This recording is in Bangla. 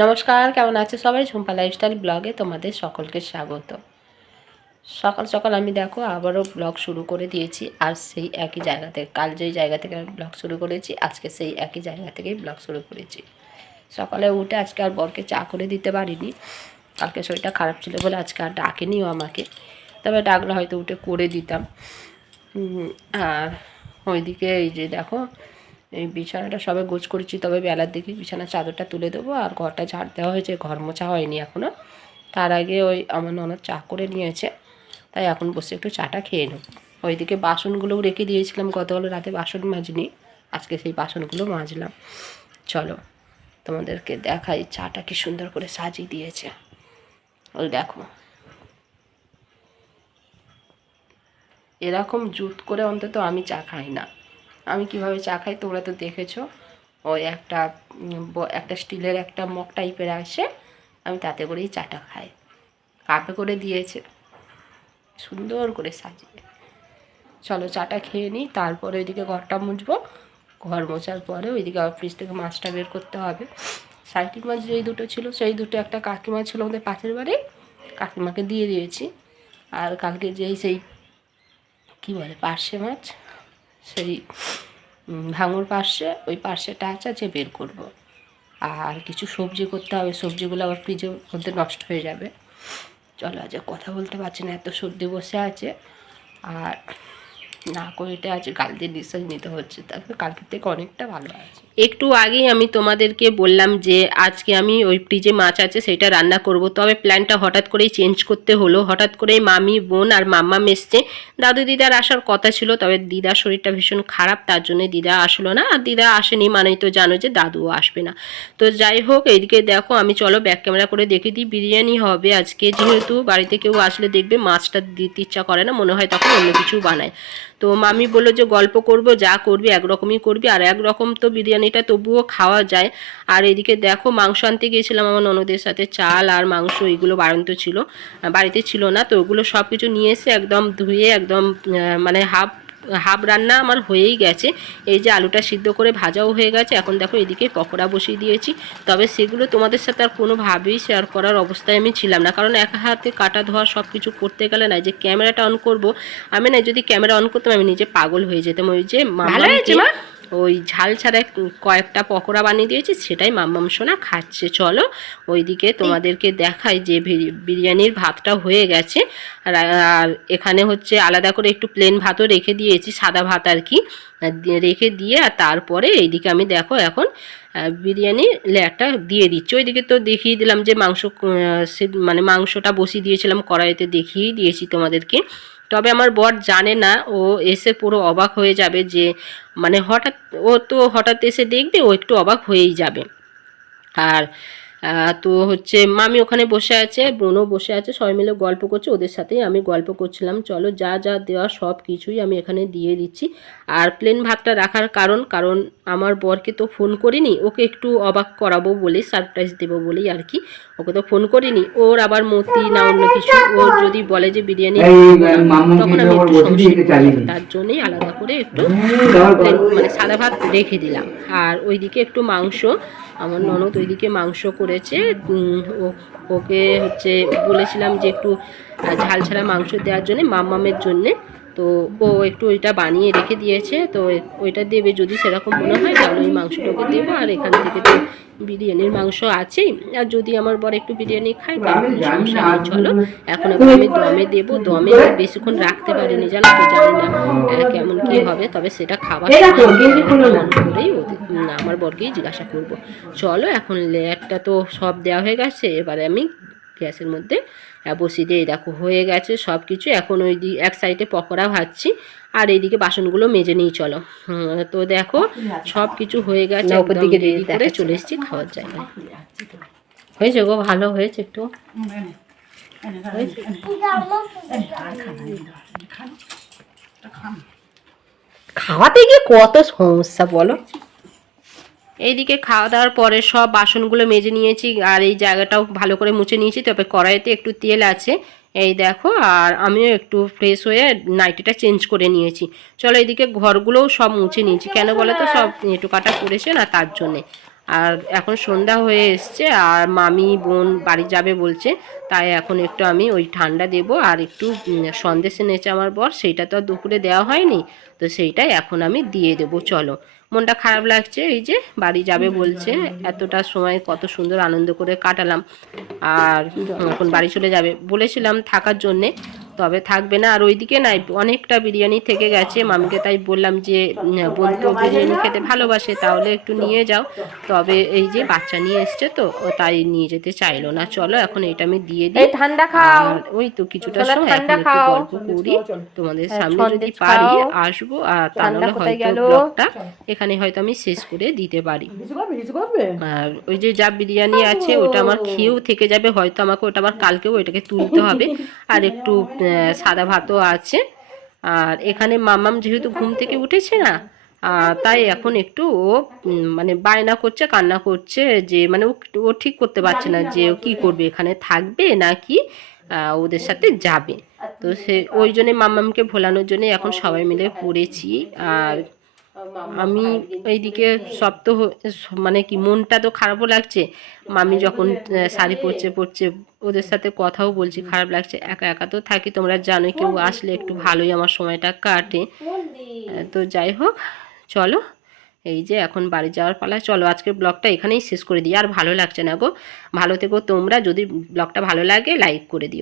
নমস্কার, কেমন আছে সবাই? ঝুম্পা লাইফস্টাইল ব্লগে তোমাদের সকলকে স্বাগত। সকাল সকাল আমি দেখো আবারও ব্লগ শুরু করে দিয়েছি। আর সেই একই জায়গা থেকে, কাল যেই জায়গা থেকে আমি ব্লগ শুরু করেছি, আজকে সেই একই জায়গা থেকেই ব্লগ শুরু করেছি। সকালে উঠে আজকে আর বরকে চা করে দিতে পারিনি, কালকে শরীরটা খারাপ ছিল বলে আজকে আর ডাকেনিও আমাকে, তবে ডাকলে হয়তো উঠে করে দিতাম। আর ওইদিকে এই যে দেখো, এই বিছানাটা সবে গোছ করেছি, তবে বেলার দিকে বিছানার চাদরটা তুলে দেবো। আর ঘরটা ঝাড় দেওয়া হয়েছে, ঘর মোছা হয়নি এখনও। তার আগে ওই আমার ননদ চা করে নিয়েছে, তাই এখন বসে একটু চাটা খেয়ে নেব। ওইদিকে বাসনগুলোও রেখে দিয়েছিলাম, গতকাল রাতে বাসন মাজিনি, আজকে সেই বাসনগুলো মাজলাম। চলো তোমাদেরকে দেখাই চাটা কি সুন্দর করে সাজিয়ে দিয়েছে। ওই দেখো, এরকম জুত করে অন্তত আমি চা খাই না। আমি কিভাবে চা খাই তোমরা তো দেখেছো। ওই একটা স্টিলের একটা মগ টাইপের আসে, আমি তাতে করেই চাটা খাই। কাপে করে দিয়েছে সুন্দর করে সাজিয়ে। চলো চাটা খেয়ে নিই, তারপরে ওইদিকে ঘরটা মুছবো। ঘর মোছার পরে ওইদিকে আবার ফ্রিজ থেকে মাছটা বের করতে হবে। সাইটির মাছ যেই দুটো ছিল, সেই দুটো একটা কাকিমা ছিল আমাদের পাশের বাড়ি, কাকিমাকে দিয়ে দিয়েছি। আর কালকে সেই কী বলে পার্শে মাছ, সেই ভাঙুর পার্শে, ওই পার্শেটা আছে বের করব। আর কিছু সবজি করতে হবে, সবজিগুলো আবার ফ্রিজের মধ্যে নষ্ট হয়ে যাবে। চলো আজ কথা বলতে পারছি না, এত সর্দি বসে আছে। আর না কইটা আছে, গাল দিয়ে নিঃশ্বাস নিতে হচ্ছে, তারপরে কালকের থেকে অনেকটা ভালো আছে। একটু আগেই আমি তোমাদেরকে বললাম যে আজকে আমি ওই ফ্রিজে মাছ আছে সেটা রান্না করব, তবে প্ল্যানটা হঠাৎ করেই চেঞ্জ করতে হলো। হঠাৎ করেই মামি, বোন আর মাম্মাম এসছে। দাদু দিদার আসার কথা ছিল, তবে দিদার শরীরটা ভীষণ খারাপ, তার জন্য দিদা আসলো না। আর দিদা আসেনি মানেই তো জানো যে দাদুও আসবে না। তো যাই হোক, এইদিকে দেখো আমি চলো ব্যাক ক্যামেরা করে দেখে দিই। বিরিয়ানি হবে আজকে, যেহেতু বাড়িতে কেউ আসলে দেখবে মাছটা দিতে ইচ্ছা করে না, মনে হয় তখন অন্য কিছু বানায়। তো মামি বললো যে গল্প করব, যা করবি একরকমই করবি, আর একরকম তো বিরিয়ানিটা তবুও খাওয়া যায়। আর এদিকে দেখো মাংস আনতে গিয়েছিলাম আমার ননদের সাথে, চাল আর মাংস এগুলো বাড়ন্ত ছিল, বাড়িতে ছিল না। তো ওগুলো সব কিছু নিয়ে এসে একদম ধুয়ে একদম মানে হাফ হাফ রান্না আমার হয়েই গেছে। এই যে আলুটা সিদ্ধ করে ভাজাও হয়ে গেছে। এখন দেখো এদিকে পকোড়া বসিয়ে দিয়েছি, তবে সেগুলো তোমাদের সাথে আর কোনোভাবেই শেয়ার করার অবস্থায় আমি ছিলাম না, কারণ এক হাতে কাটা ধোয়া সব কিছু করতে গেলে না, যে ক্যামেরাটা অন করব আমি, না যদি ক্যামেরা অন করতাম আমি নিজে পাগল হয়ে যেতাম। ওই যে মামাকে ওই ঝাল ছাড়া কয়েকটা পকোড়া বানিয়ে দিয়েছি, সেটাই মাম্মাম সোনা খাচ্ছে। চলো ওইদিকে তোমাদেরকে দেখাই যে বিরিয়ানির ভাতটা হয়ে গেছে। আর এখানে হচ্ছে আলাদা করে একটু প্লেন ভাতও রেখে দিয়েছি, সাদা ভাত আর কি, রেখে দিয়ে আর তারপরে এইদিকে আমি দেখো এখন বিরিয়ানি লেয়ারটা দিয়ে দিচ্ছি। ওইদিকে তো দেখিয়ে দিলাম যে মাংস, মানে মাংসটা বসিয়ে দিয়েছিলাম কড়াইতে, দেখিয়েই দিয়েছি তোমাদেরকে। তবে আমার বর জানে না, ও এসে পুরো অবাক হয়ে যাবে, যে মানে হঠাৎ, ও তো হঠাৎ এসে দেখবে, ও একটু অবাক হয়েই যাবে। আর তো হচ্ছে মামি ওখানে বসে আছে, বোনও বসে আছে, সবাই মিলে গল্প করছে, ওদের সাথেই আমি গল্প করছিলাম। চলো যা যা দেওয়া সব কিছুই আমি এখানে দিয়ে দিচ্ছি। আর প্লেন ভাতটা রাখার কারণ আমার বরকে তো ফোন করিনি, ওকে একটু অবাক করাবো বলে, সারপ্রাইজ দেবো বলেই আর কি। ওকে তো ফোন করিনি, ওর আবার মতি না অন্য কিছু, ও যদি বলে যে বিরিয়ানি তখন আমি একটু সমস্যা, তার জন্যই আলাদা করে একটু মানে সাদা ভাত রেখে দিলাম। আর ওইদিকে একটু মাংস, আমার ননদ ওইদিকে মাংস করেছে, ওকে হচ্ছে বলেছিলাম যে একটু ঝাল ছাড়া মাংস দেওয়ার জন্যে, মাম্মামের জন্যে। তো ও একটু ওইটা বানিয়ে রেখে দিয়েছে, তো ওইটা দেবে যদি সেরকম মনে হয় তাহলে ওই মাংসটাকে দেবো। আর এখান থেকে তো বিরিয়ানির মাংস আছেই, আর যদি আমার বর একটু বিরিয়ানি খাই তাহলে সমস্যা নেই। চলো এখন আমি দমে দেবো, দমে বেশিক্ষণ রাখতে পারিনি জানো তো, জানি না কেমন কী হবে, তবে সেটা খাবার করেই আমার বরকেই জিজ্ঞাসা করবো। চলো এখন লেয়ারটা তো সব দেওয়া হয়ে গেছে, এবারে আমি গ্যাসের মধ্যে বসিয়ে দিয়ে দেখো হয়ে গেছে সব কিছু। এখন ওই এক সাইডে পকোড়া ভাজছি, আর এইদিকে বাসনগুলো মেজে নিই। চলো তো দেখো সব কিছু হয়ে গেছে, একদম রেডি করে চলে এসেছি খাওয়ার জায়গায়। হয়েছে গো, ভালো হয়েছে একটু। খাওয়াতে গিয়ে কত সমস্যা বলো। এইদিকে খাওয়া দাওয়ার পরে সব বাসনগুলো মেজে নিয়েছি, আর এই জায়গাটাও ভালো করে মুছে নিয়েছি, তবে কড়াইতে একটু তেল আছে এই দেখো। আর আমিও একটু ফ্রেশ হয়ে নাইটিটা চেঞ্জ করে নিয়েছি। চলো এইদিকে ঘরগুলোও সব মুছে নিয়েছি, কেন বলো তো, সব এঁটো কাটা করেছে না তার জন্যে। আর এখন সন্ধ্যা হয়ে এসছে আর মামি বোন বাড়ি যাবে বলছে, তাই এখন একটু আমি ওই ঠান্ডা দেব আর একটু সন্দেশ এনেছে আমার বর, সেইটা তো আর দুপুরে দেওয়া হয়নি, তো সেইটাই এখন আমি দিয়ে দেবো। চলো, মনটা খারাপ লাগছে, এই যে বাড়ি যাবে বলছে, এতটা সময় কত সুন্দর আনন্দ করে কাটালাম আর এখন বাড়ি চলে যাবে বলেছিলাম থাকার জন্যে, তবে থাকবে না। আর ওইদিকে নাই অনেকটা বিরিয়ানি থেকে গেছে, মামিকে তাই বললাম যে বোন তো বিরিয়ানি খেতে ভালোবাসে, তাহলে একটু নিয়ে যাও, তবে এই যে বাচ্চা নিয়ে এসছে তো ও তাই নিয়ে যেতে চাইলো না। চলো এখন এটা আমি দিয়ে দিই, ঠান্ডা খাও, আর ওই তো কিছুটা সময় এখন একটু গল্প করি, তোমাদের সামনে যদি পারি আসবো, আর তা নাহলে হয়তো ব্লগটা এখানে হয়তো আমি শেষ করে দিতে পারি। আর ওই যে যা বিরিয়ানি আছে ওটা আমার খেয়েও থেকে যাবে, হয়তো আমাকে ওটা আবার কালকেও ওইটাকে তুলতে হবে, আর একটু সাদা ভাতও আছে। আর এখানে মামাম যেহেতু ঘুম থেকে উঠেছে না, তাই এখন একটু ও মানে বায়না করছে, কান্না করছে, যে মানে ও ঠিক করতে পারছে না যে ও কী করবে, এখানে থাকবে নাকি ওদের সাথে যাবে। তো সে ওই জন্যে মামামকে ভোলানোর জন্য এখন সবাই মিলে পড়েছি। আর আমি এইদিকে সব তো মানে কি মনটা তো খারাপও লাগছে, মামি যখন শাড়ি পরছে ওদের সাথে কথাও বলছি, খারাপ লাগছে, একা একা তো থাকি, তোমরা জানো কেউ আসলে একটু ভালোই আমার সময়টা কাটে। তো যাই হোক, চলো এই যে এখন বাড়ি যাওয়ার পালা। চলো আজকের ব্লগটা এখানেই শেষ করে দিই, আর ভালো লাগছে না গো। ভালো থেকো তোমরা, যদি ব্লগটা ভালো লাগে লাইক করে দিও।